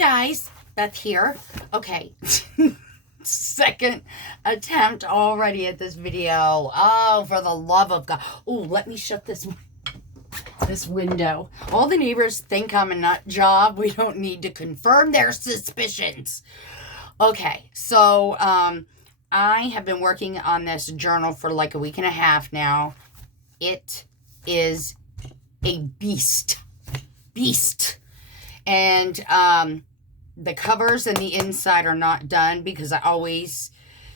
guys, Beth here. Okay, second attempt already at this video. Oh, for the love of God. Oh, let me shut this window. All the neighbors think I'm a nut job. We don't need to confirm their suspicions. Okay, so I have been working on this journal for like a week and a half now. It is a beast. And the covers and the inside are not done because I always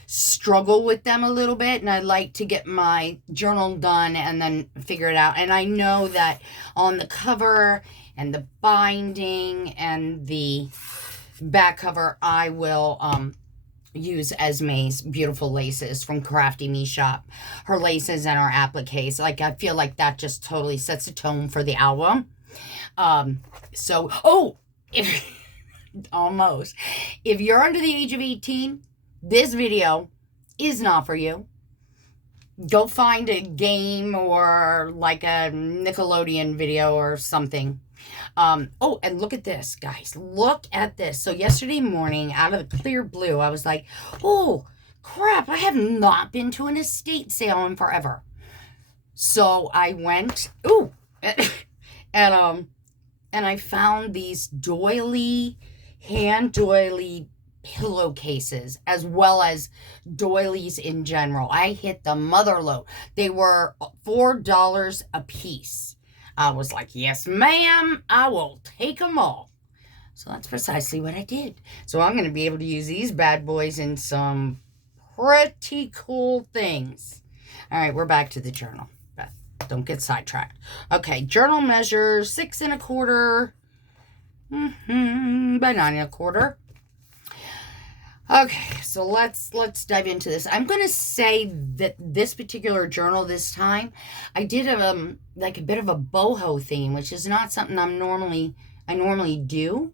struggle with them a little bit, and I like to get my journal done and then figure it out. And I know that on the cover and the binding and the back cover, I will use Esme's beautiful laces from Crafty Me Shop. Her laces and her appliques. Like, I feel like that just totally sets the tone for the album. Almost. If you're under the age of 18, this video is not for you. Go find a game or like a Nickelodeon video or something. And look at this, guys. Look at this. So yesterday morning, out of the clear blue, I was like, oh, crap, I have not been to an estate sale in forever. So I went, and I found these hand doily pillowcases, as well as doilies in general. I hit the mother load. They were $4 a piece. I was like, yes, ma'am, I will take them all. So that's precisely what I did. So I'm going to be able to use these bad boys in some pretty cool things. All right, we're back to the journal. Beth, don't get sidetracked. Okay, journal measures 6 1/4 by 9 1/4. Okay, so let's dive into this. I'm going to say that this particular journal this time, I did like a bit of a boho theme, which is not something I normally do.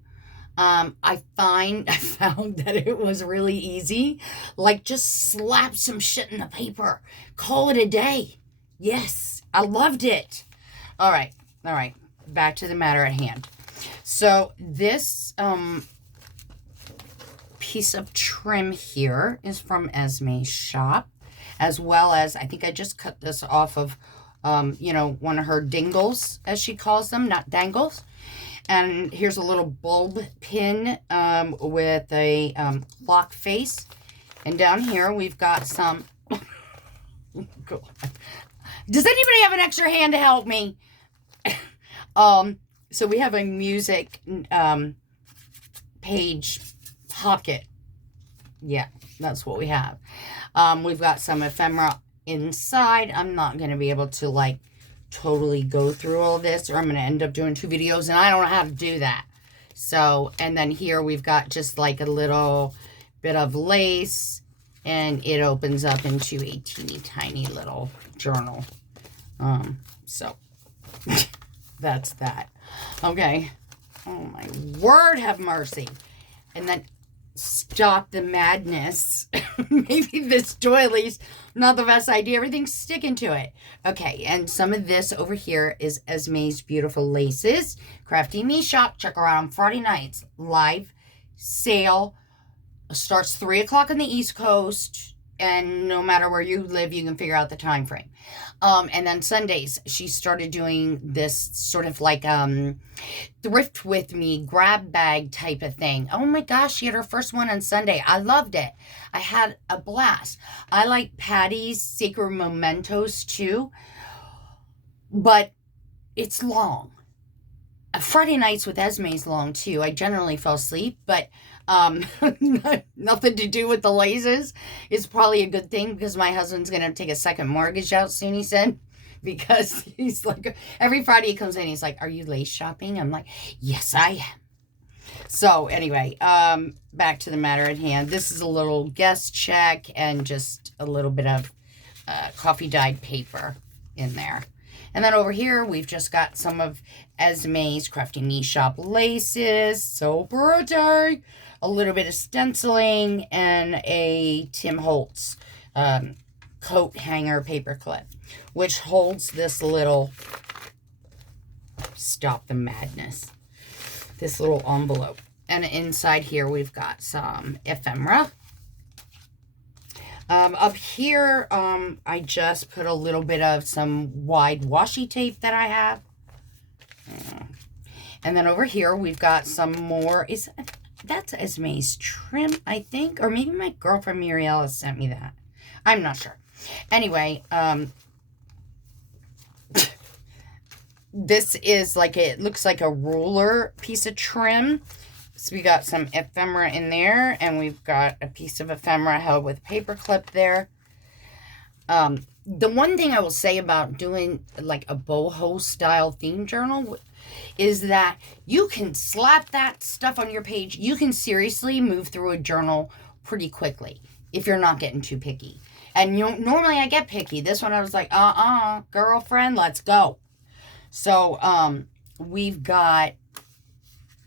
I found that it was really easy. Like, just slap some shit in the paper. Call it a day. Yes, I loved it. All right. Back to the matter at hand. So this piece of trim here is from Esme's shop, as well as, I think I just cut this off of, one of her dingles, as she calls them, not dangles. And here's a little bulb pin with a clock face. And down here we've got some... Does anybody have an extra hand to help me? So we have a music page pocket. Yeah, that's what we have. We've got some ephemera inside. I'm not going to be able to, like, totally go through all this, or I'm going to end up doing 2 videos, and I don't know how to do that. So, and then here we've got just like a little bit of lace, and it opens up into a teeny tiny little journal. So that's that. Okay. Oh my word, have mercy. And then stop the madness. Maybe this doily's not the best idea. Everything's sticking to it. Okay, and some of this over here is Esme's beautiful laces. Crafty Me Shop. Check her out on Friday nights. Live sale. Starts 3 o'clock on the East Coast. And no matter where you live, you can figure out the time frame. And then Sundays, she started doing this sort of like thrift with me, grab bag type of thing. Oh my gosh, she had her first one on Sunday. I loved it. I had a blast. I like Patty's Sacred Mementos too, but it's long. Friday nights with Esme's long too. I generally fell asleep, but nothing to do with the laces. It's probably a good thing, because my husband's going to take a second mortgage out soon, he said. Because he's like, every Friday he comes in, he's like, are you lace shopping? I'm like, yes, I am. So anyway, back to the matter at hand. This is a little guest check and just a little bit of coffee dyed paper in there. And then over here, we've just got some of Esme's Crafty Me Shop laces. So pretty. A little bit of stenciling and a Tim Holtz coat hanger paper clip, which holds this little, stop the madness, this little envelope. And inside here, we've got some ephemera. Up here, I just put a little bit of some wide washi tape that I have. And then over here, we've got some more. That's Esme's trim, I think. Or maybe my girlfriend Muriella sent me that. I'm not sure. Anyway, this is like, it looks like a ruler piece of trim. So we got some ephemera in there, and we've got a piece of ephemera held with a paper clip there. The one thing I will say about doing like a boho style theme journal is that you can slap that stuff on your page. You can seriously move through a journal pretty quickly if you're not getting too picky. And normally I get picky. This one I was like, girlfriend, let's go. So, we've got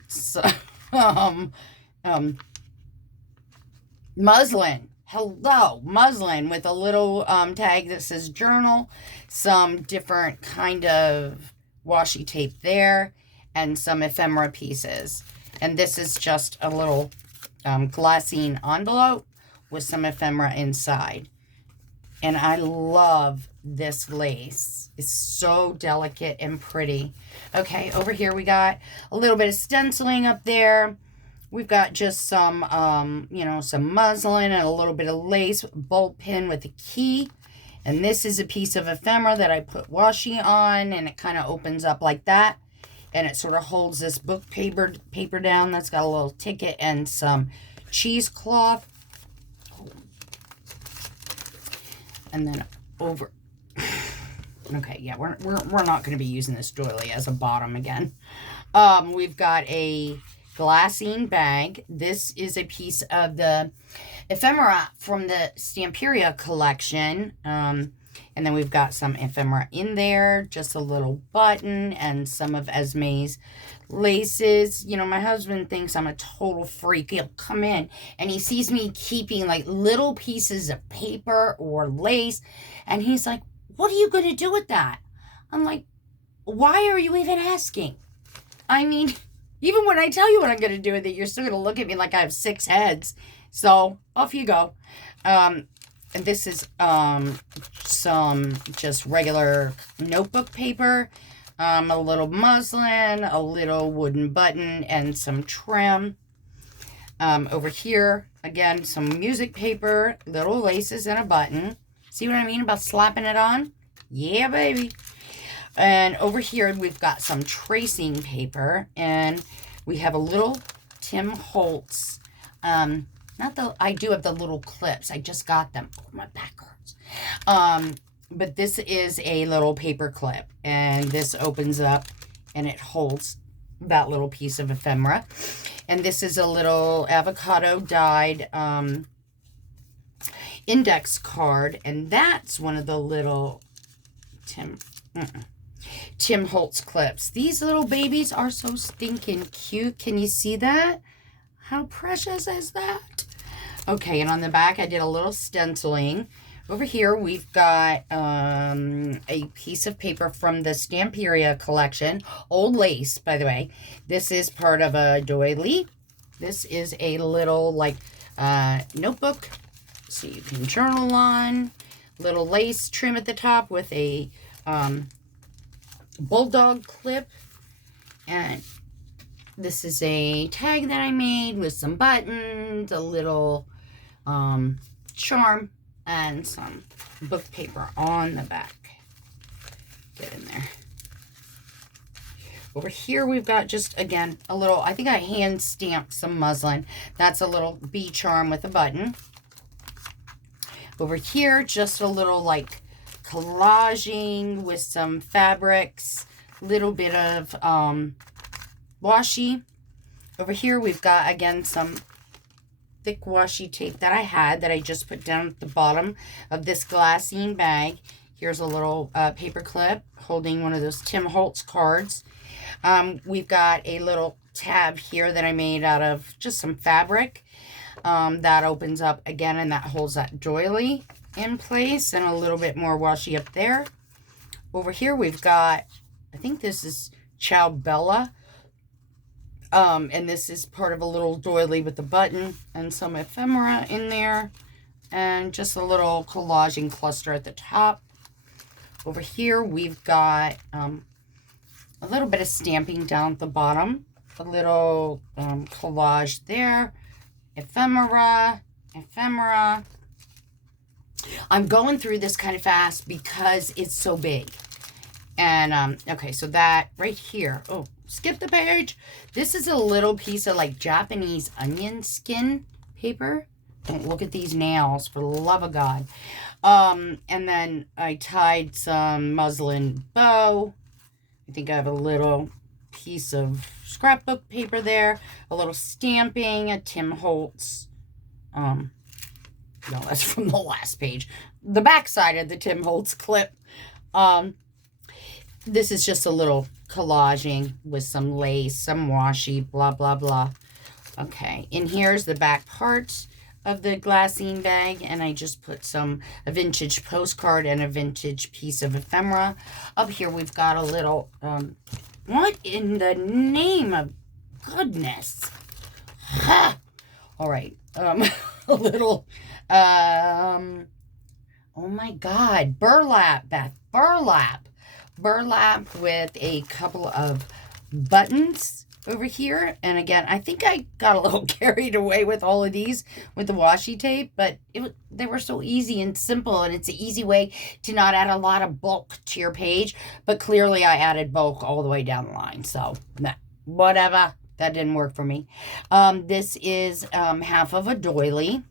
some, muslin. Hello, muslin with a little tag that says journal, some different kind of washi tape there, and some ephemera pieces. And this is just a little glassine envelope with some ephemera inside. And I love this lace. It's so delicate and pretty. Okay, over here we got a little bit of stenciling up there. We've got just some, some muslin and a little bit of lace, bolt pin with a key. And this is a piece of ephemera that I put washi on, and it kind of opens up like that. And it sort of holds this book paper down. That's got a little ticket and some cheesecloth. And then over. Okay, yeah, we're not going to be using this doily as a bottom again. We've got a glassine bag. This is a piece of the ephemera from the Stamperia collection. And then we've got some ephemera in there, just a little button and some of Esme's laces. You know, my husband thinks I'm a total freak. He'll come in and he sees me keeping like little pieces of paper or lace. And he's like, what are you going to do with that? I'm like, why are you even asking? I mean, even when I tell you what I'm going to do with it, you're still going to look at me like I have 6 heads. So off you go. And this is some just regular notebook paper, a little muslin, a little wooden button, and some trim. Over here, again, some music paper, little laces, and a button. See what I mean about slapping it on? Yeah, baby. And over here, we've got some tracing paper, and we have a little Tim Holtz. I do have the little clips. I just got them. Oh, my back hurts. But this is a little paper clip, and this opens up, and it holds that little piece of ephemera. And this is a little avocado dyed index card, and that's one of the little Tim Holtz clips. These little babies are so stinking cute. Can you see that? How precious is that? Okay, and on the back, I did a little stenciling. Over here, we've got a piece of paper from the Stamperia collection. Old lace, by the way. This is part of a doily. This is a little, like, notebook, so you can journal on. Little lace trim at the top with a bulldog clip. And this is a tag that I made with some buttons, a little charm, and some book paper on the back. Get in there. Over here, we've got just, again, a little, I think I hand stamped some muslin. That's a little bee charm with a button. Over here, just a little, like, collaging with some fabrics. Little bit of washi. Over here, we've got, again, some thick washi tape that I had that I just put down at the bottom of this glassine bag. Here's a little paper clip holding one of those Tim Holtz cards. We've got a little tab here that I made out of just some fabric that opens up again, and that holds that doily in place, and a little bit more washi up there. Over here, we've got, I think this is Ciao Bella And this is part of a little doily with a button and some ephemera in there. And just a little collaging cluster at the top. Over here, we've got a little bit of stamping down at the bottom. A little collage there. Ephemera. I'm going through this kind of fast because it's so big. And, okay, so that right here. Oh, skip the page. This is a little piece of, like, Japanese onion skin paper. Don't look at these nails, for the love of God. And then I tied some muslin bow. I think I have a little piece of scrapbook paper there. A little stamping, a Tim Holtz. No, that's from the last page. The back side of the Tim Holtz clip. This is just a little collaging with some lace, some washi, blah, blah, blah. Okay, and here's the back part of the glassine bag, and I just put a vintage postcard and a vintage piece of ephemera. Up here we've got a little, what in the name of goodness? Ha! All right, a little, oh my God, burlap, Beth, burlap with a couple of buttons over here. And again, I think I got a little carried away with all of these with the washi tape, but they were so easy and simple, and it's an easy way to not add a lot of bulk to your page. But clearly I added bulk all the way down the line, so nah, whatever, that didn't work for me. This is half of a doily.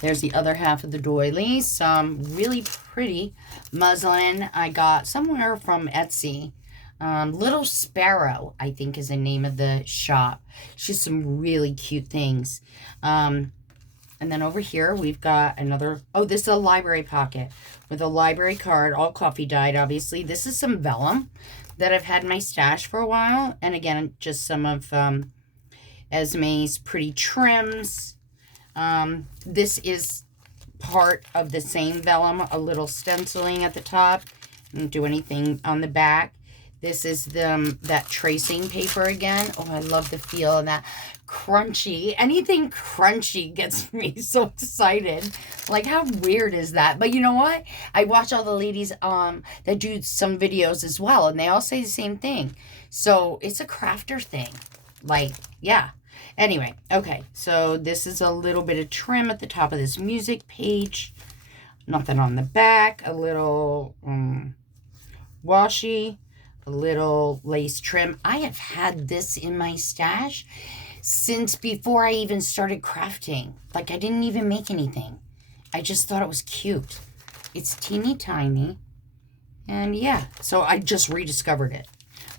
There's the other half of the doily. Some really pretty muslin I got somewhere from Etsy. Little Sparrow, I think, is the name of the shop. She's some really cute things. And then over here, we've got another... Oh, this is a library pocket with a library card, all coffee dyed, obviously. This is some vellum that I've had in my stash for a while. And again, just some of Esme's pretty trims. This is part of the same vellum, a little stenciling at the top. Didn't do anything on the back. This is that tracing paper again. Oh, I love the feel of that. Crunchy. Anything crunchy gets me so excited. Like, how weird is that? But you know what? I watch all the ladies that do some videos as well, and they all say the same thing. So it's a crafter thing. Like, yeah. Anyway, okay. So this is a little bit of trim at the top of this music page. Nothing on the back. A little washi. A little lace trim. I have had this in my stash since before I even started crafting. Like, I didn't even make anything. I just thought it was cute. It's teeny tiny. And yeah, so I just rediscovered it.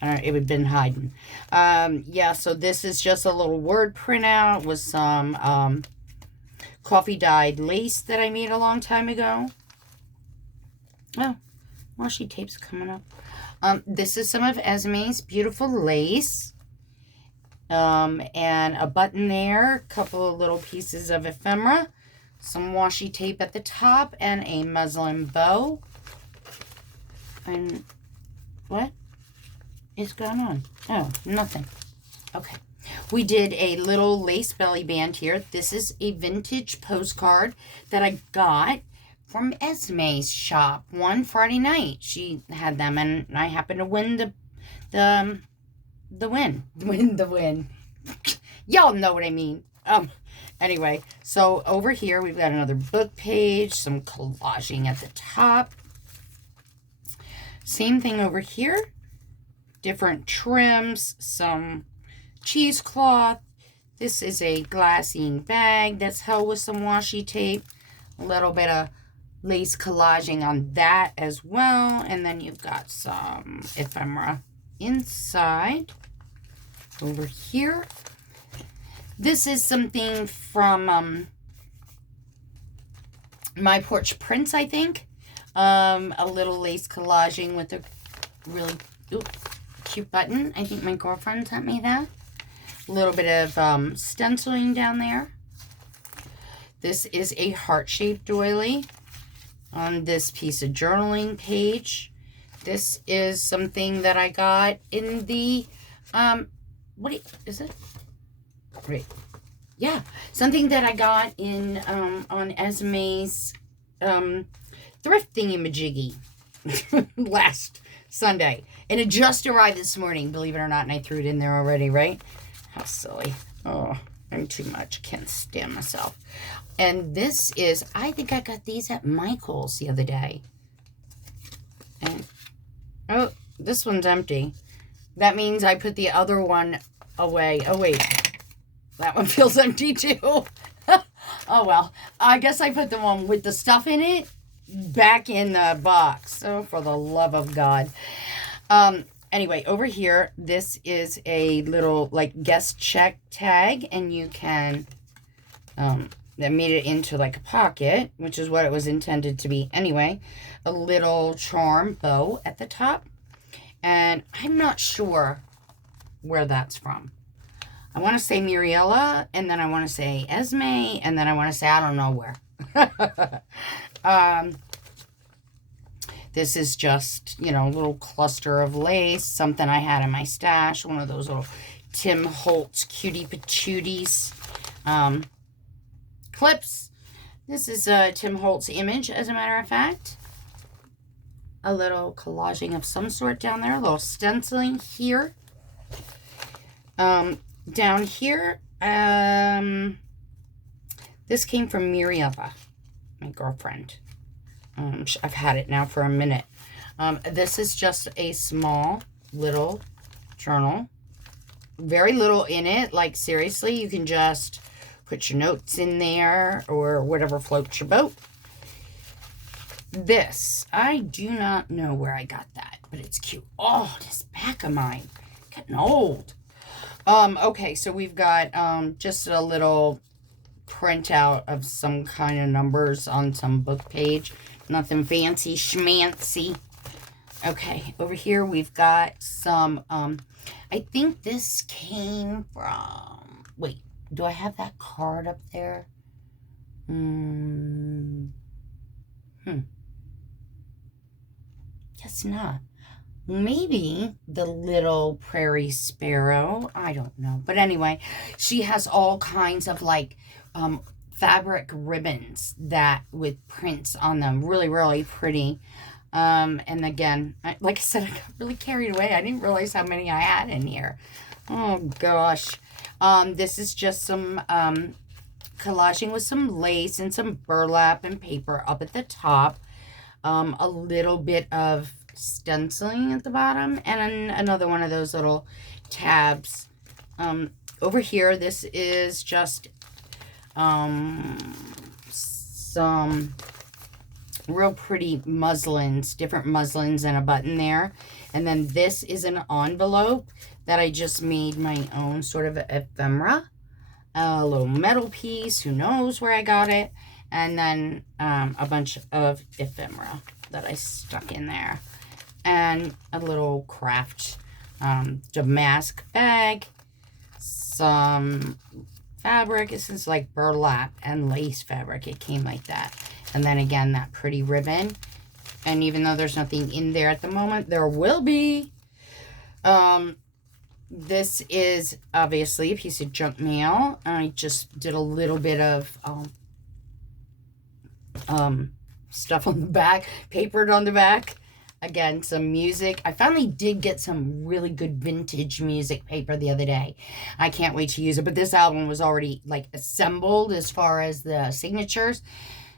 It had been hiding. Yeah, so this is just a little word printout with some coffee dyed lace that I made a long time ago. Oh, washi tape's coming up. This is some of Esme's beautiful lace. And a button there. A couple of little pieces of ephemera. Some washi tape at the top. And a muslin bow. And what is going on? Oh, nothing. Okay. We did a little lace belly band here. This is a vintage postcard that I got from Esme's shop one Friday night. She had them, and I happened to win the win. Y'all know what I mean. Anyway, so over here we've got another book page, some collaging at the top. Same thing over here. Different trims, some cheesecloth. This is a glassine bag that's held with some washi tape. A little bit of lace collaging on that as well. And then you've got some ephemera inside. Over here. This is something from My Porch Prints, I think. A little lace collaging with a really cute button. I think my girlfriend sent me that. A little bit of stenciling down there. This is a heart-shaped doily on this piece of journaling page. This is something that I got in the is it? Right. Yeah. Something that I got in, on Esme's, thrift thingy-majiggy last Sunday. And it just arrived this morning, believe it or not, and I threw it in there already, right? How silly. Oh, I'm too much. Can't stand myself. And this is, I think I got these at Michael's the other day. And, oh, this one's empty. That means I put the other one away. Oh, wait. That one feels empty, too. Oh, well. I guess I put the one with the stuff in it back in the box. Oh, for the love of God. Anyway, over here, this is a little, like, guest check tag. And you can, that made it into, like, a pocket, which is what it was intended to be anyway. A little charm bow at the top. And I'm not sure where that's from. I want to say Muriella, and then I want to say Esme, and then I want to say I don't know where. This is just, you know, a little cluster of lace, something I had in my stash, one of those little Tim Holtz cutie patooties clips. This is a Tim Holtz image, as a matter of fact. A little collaging of some sort down there, a little stenciling here. Down here, this came from Muriella, my girlfriend. I've had it now for a minute. This is just a small little journal. Very little in it. Like, seriously, you can just put your notes in there or whatever floats your boat. This, I do not know where I got that, but it's cute. Oh, this back of mine, getting old. Okay, so we've got, just a little printout of some kind of numbers on some book page. Nothing fancy schmancy. Okay, over here we've got some, I think this came from, wait, do I have that card up there? Guess not. Maybe the little prairie sparrow. I don't know. But anyway, she has all kinds of like fabric ribbons that with prints on them. Really, really pretty. And again, like I said, I got really carried away. I didn't realize how many I had in here. Oh, gosh. This is just some collaging with some lace and some burlap and paper up at the top. A little bit of stenciling at the bottom, and another one of those little tabs. Over here, this is just some real pretty muslins, different muslins, and a button there. And then this is an envelope that I just made my own sort of ephemera. A little metal piece, who knows where I got it. And then a bunch of ephemera that I stuck in there. And a little craft damask bag. Some fabric. This is like burlap and lace fabric. It came like that. And then again, that pretty ribbon. And even though there's nothing in there at the moment, there will be. This is obviously a piece of junk mail. I just did a little bit of stuff on the back, papered on the back. Again, some music. I finally did get some really good vintage music paper the other day. I can't wait to use it. But this album was already like assembled as far as the signatures.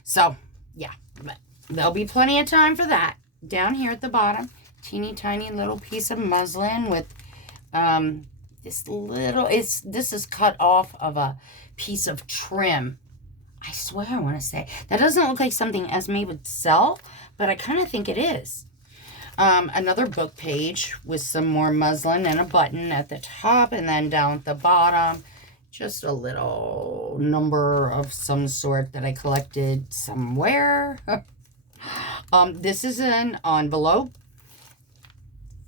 So, yeah. But there'll be plenty of time for that. Down here at the bottom, teeny tiny little piece of muslin with this is cut off of a piece of trim. I swear I want to say. That doesn't look like something Esme would sell, but I kind of think it is. Another book page with some more muslin and a button at the top, and then down at the bottom, just a little number of some sort that I collected somewhere. This is an envelope.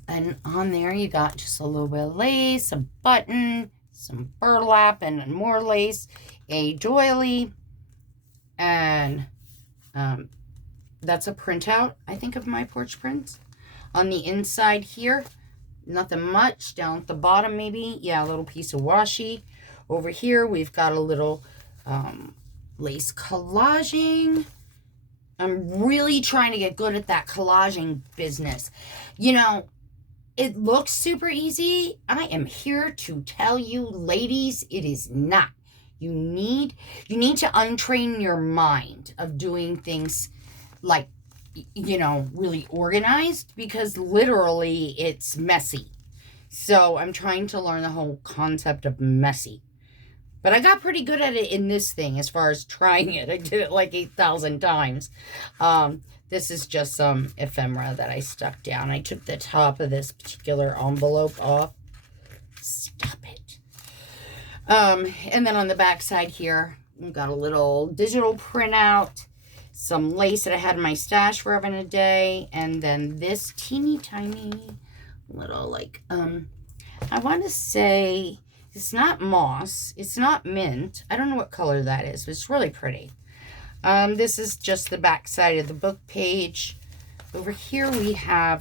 And on there you got just a little bit of lace, a button, some burlap, and more lace, a doily, and that's a printout, I think, of my porch prints. On the inside here, nothing much. Down at the bottom, maybe. Yeah, a little piece of washi. Over here, we've got a little lace collaging. I'm really trying to get good at that collaging business. You know, it looks super easy. I am here to tell you, ladies, it is not. You need to untrain your mind of doing things like, you know, really organized, because literally it's messy. So I'm trying to learn the whole concept of messy. But I got pretty good at it in this thing as far as trying it. I did it like 8,000 times. This is just some ephemera that I stuck down. I took the top of this particular envelope off. Stop it. And then on the back side here, we've got a little digital printout, some lace that I had in my stash forever and a day, and then this teeny tiny little, like, I want to say, it's not moss, it's not mint. I don't know what color that is, but it's really pretty. This is just the back side of the book page. Over here we have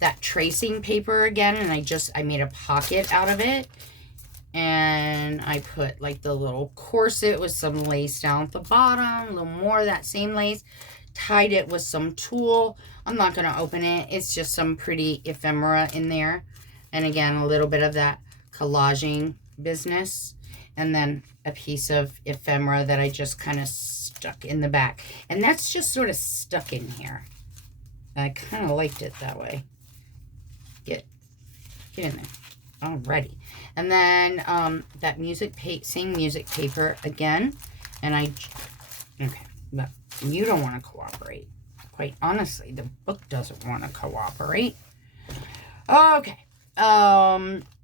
that tracing paper again, and I made a pocket out of it. And I put like the little corset with some lace down at the bottom, a little more of that same lace. Tied it with some tulle. I'm not going to open it. It's just some pretty ephemera in there. And again, a little bit of that collaging business. And then a piece of ephemera that I just kind of stuck in the back. And that's just sort of stuck in here. I kind of liked it that way. Get in there. Alrighty. And then that same music paper again. And okay, but you don't want to cooperate. Quite honestly, the book doesn't want to cooperate. Okay.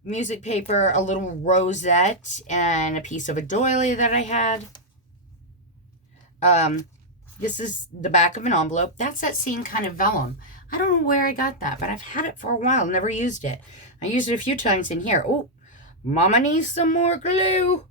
Music paper, a little rosette, and a piece of a doily that I had. This is the back of an envelope. That's that same kind of vellum. I don't know where I got that, but I've had it for a while, never used it. I used it a few times in here. Oh, Mama needs some more glue.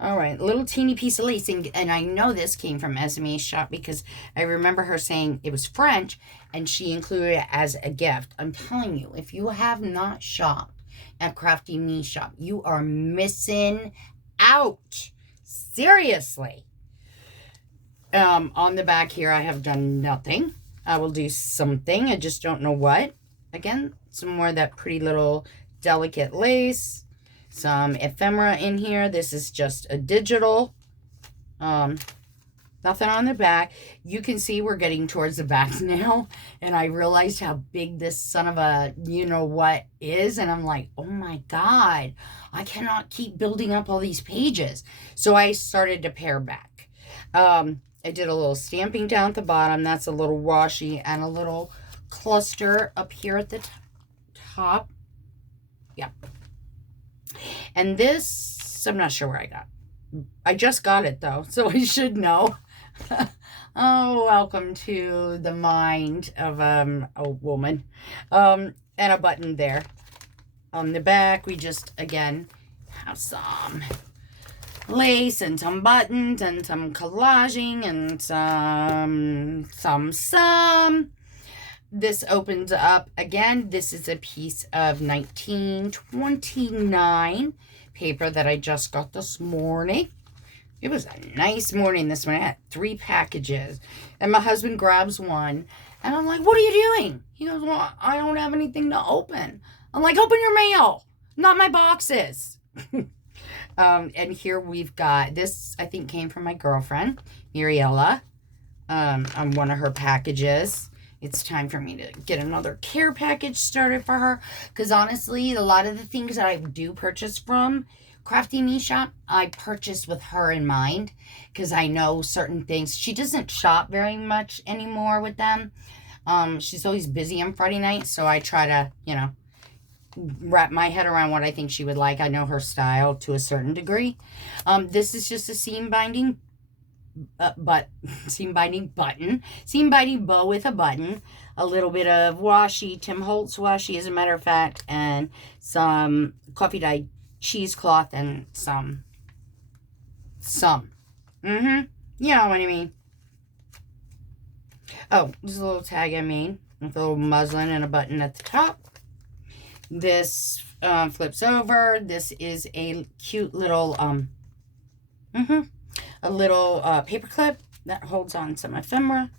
All right, little teeny piece of lace. And I know this came from Esme's shop because I remember her saying it was French and she included it as a gift. I'm telling you, if you have not shopped at Crafty Me Shop, you are missing out. Seriously. On the back here, I have done nothing. I will do something. I just don't know what. Again, some more of that pretty little delicate lace. Some ephemera in here. This is just a digital. Nothing on the back. You can see we're getting towards the back now. And I realized how big this son of a you-know-what is. And I'm like, oh my God. I cannot keep building up all these pages. So I started to pare back. I did a little stamping down at the bottom. That's a little washi and a little cluster up here at the top. Yeah. And this, I'm not sure where I got. I just got it though, so I should know. Oh, welcome to the mind of a woman. And a button there. On the back, we just, again, have some lace and some buttons and some collaging and some. This opens up again. This is a piece of 1929 paper that I just got this morning. It was a nice morning this morning. I had 3 packages. And my husband grabs one. And I'm like, what are you doing? He goes, well, I don't have anything to open. I'm like, open your mail, not my boxes. And here we've got, this I think came from my girlfriend, Muriella, on one of her packages. It's time for me to get another care package started for her. Because honestly, a lot of the things that I do purchase from Crafty Me Shop, I purchase with her in mind. Because I know certain things. She doesn't shop very much anymore with them. She's always busy on Friday night. So I try to, wrap my head around what I think she would like. I know her style to a certain degree. This is just a seam binding seam binding bow with a button, a little bit of washi, Tim Holtz washi as a matter of fact, and some coffee dyed cheesecloth and some you know what I mean. Oh, there's a little tag I made. with a little muslin and a button at the top. This flips over. This is a cute little a little paper clip that holds on some ephemera,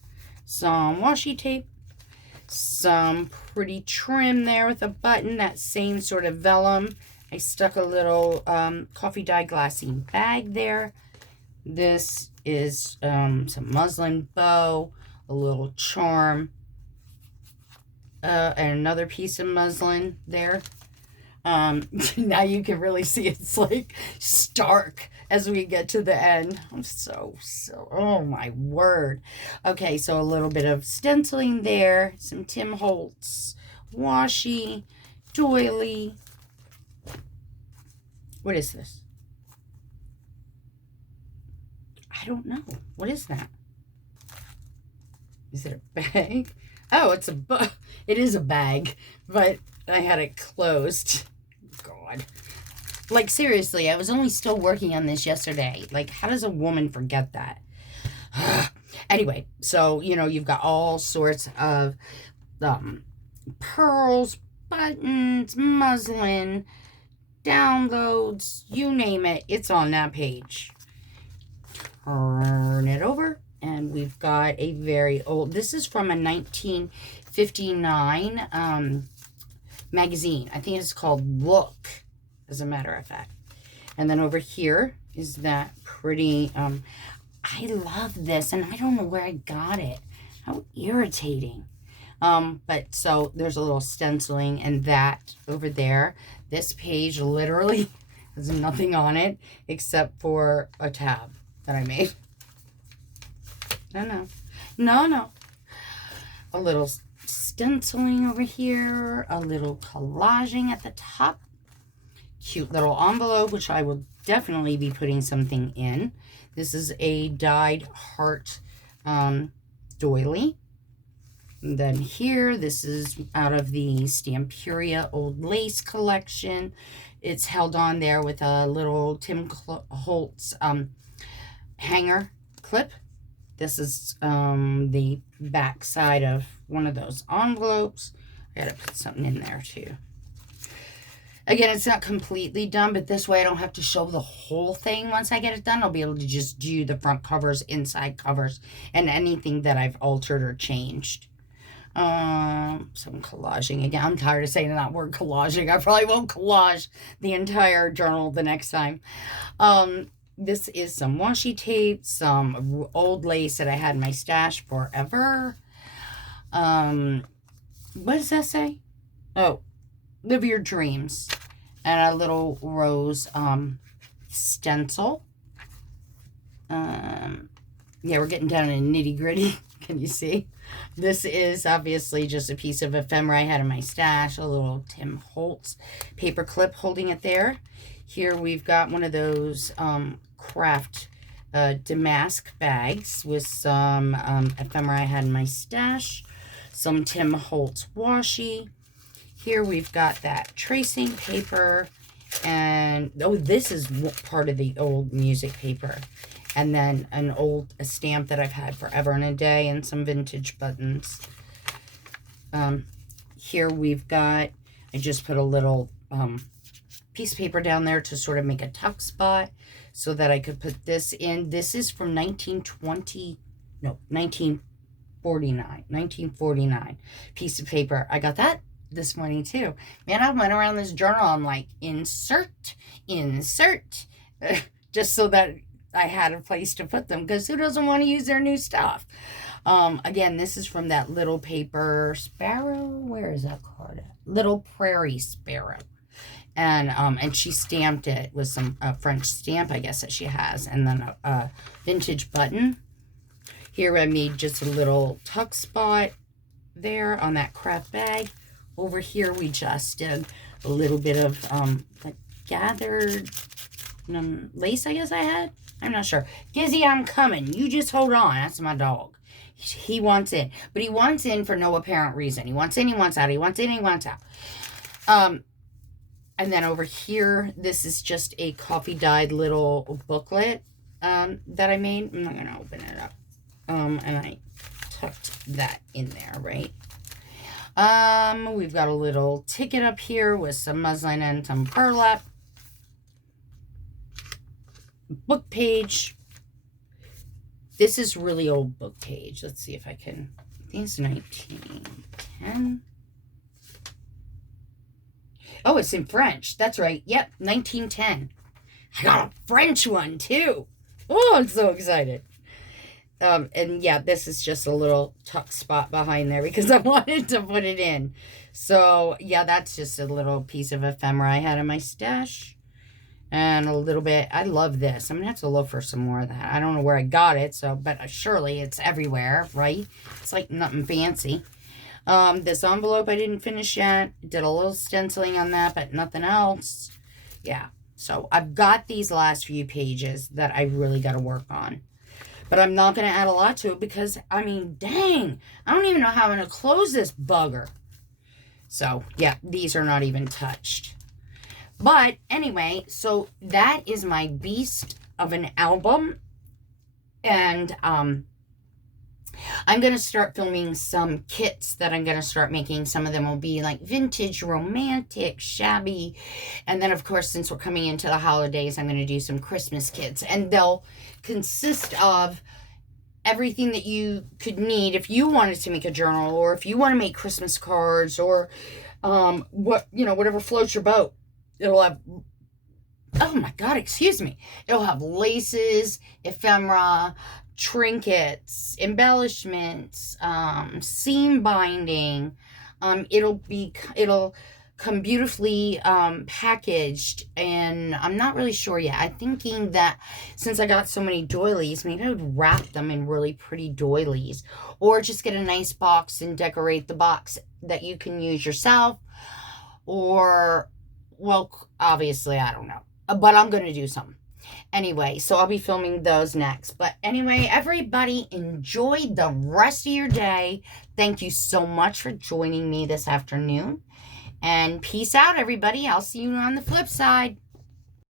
some washi tape, some pretty trim there with a button, that same sort of vellum. I stuck a little coffee dye glassine bag there. This is some muslin bow, a little charm, and another piece of muslin there. Now you can really see it's like stark as we get to the end. I'm so, oh my word. Okay, so a little bit of stenciling there, some Tim Holtz washi, doily. What is this? I don't know. What is that? Is it a bag? Oh, it's it is a bag, but I had it closed. God. Like, seriously, I was only still working on this yesterday. Like, how does a woman forget that? Anyway, so, you know, you've got all sorts of pearls, buttons, muslin, downloads, you name it. It's on that page. Turn it over, and we've got a very old, this is from a 1959 magazine. I think it's called Look, as a matter of fact. And then over here is that pretty, I love this, and I don't know where I got it. How irritating. But so there's a little stenciling, and that over there, this page literally has nothing on it except for a tab that I made. No. A little stenciling over here, a little collaging at the top, cute little envelope, which I will definitely be putting something in. This is a dyed heart doily. And then here, this is out of the Stamperia Old Lace collection. It's held on there with a little Tim Holtz hanger clip. This is the back side of one of those envelopes. I gotta put something in there too. Again, it's not completely done, but this way I don't have to show the whole thing once I get it done. I'll be able to just do the front covers, inside covers, and anything that I've altered or changed. Some collaging again. I'm tired of saying that word, collaging. I probably won't collage the entire journal the next time. This is some washi tape, some old lace that I had in my stash forever. What does that say? Oh, live your dreams. And a little rose stencil. Yeah, we're getting down in nitty gritty. Can you see? This is obviously just a piece of ephemera I had in my stash. A little Tim Holtz paper clip holding it there. Here we've got one of those craft damask bags with some ephemera I had in my stash. Some Tim Holtz washi. Here we've got that tracing paper. And, oh, this is part of the old music paper. And then a stamp that I've had forever and a day, and some vintage buttons. Here we've got, I just put a little piece of paper down there to sort of make a tuck spot so that I could put this in. This is from 1949 piece of paper. I got that this morning too. Man, I went around this journal, I'm like, insert, just so that I had a place to put them, because who doesn't want to use their new stuff? Again, this is from that Little Paper Sparrow. Where is that card at? Little Prairie Sparrow. And she stamped it with some French stamp, I guess, that she has. And then a vintage button. Here I made just a little tuck spot there on that craft bag. Over here we just did a little bit of like gathered lace, I guess I had. I'm not sure. Gizzy, I'm coming. You just hold on. That's my dog. He wants in. But he wants in for no apparent reason. He wants in, he wants out. He wants in, he wants out. And then over here, this is just a coffee dyed little booklet that I made. I'm not going to open it up. And I tucked that in there, right? We've got a little ticket up here with some muslin and some burlap. Book page. This is really old book page. Let's see if I can. I think it's 1910. Oh, it's in French. That's right. Yep, 1910. I got a French one too. Oh, I'm so excited. And yeah, this is just a little tuck spot behind there because I wanted to put it in. So yeah, that's just a little piece of ephemera I had in my stash. And a little bit, I love this. I'm gonna have to look for some more of that. I don't know where I got it, so, but surely it's everywhere, right? It's like nothing fancy. This envelope I didn't finish yet. Did a little stenciling on that, but nothing else. Yeah, so I've got these last few pages that I really got to work on. But I'm not going to add a lot to it because, I mean, dang, I don't even know how I'm going to close this bugger. So, yeah, these are not even touched. But, anyway, so that is my beast of an album. And, I'm going to start filming some kits that I'm going to start making. Some of them will be like vintage, romantic, shabby. And then, of course, since we're coming into the holidays, I'm going to do some Christmas kits. And they'll consist of everything that you could need if you wanted to make a journal or if you want to make Christmas cards or whatever floats your boat. It'll have, oh my God, excuse me. It'll have laces, ephemera, trinkets, embellishments, seam binding. It'll come beautifully packaged, and I'm not really sure yet. I'm thinking that since I got so many doilies, maybe I would wrap them in really pretty doilies, or just get a nice box and decorate the box that you can use yourself, or, well, obviously, I don't know, but I'm going to do something. Anyway, so I'll be filming those next. But anyway, everybody, enjoy the rest of your day. Thank you so much for joining me this afternoon. And peace out, everybody. I'll see you on the flip side.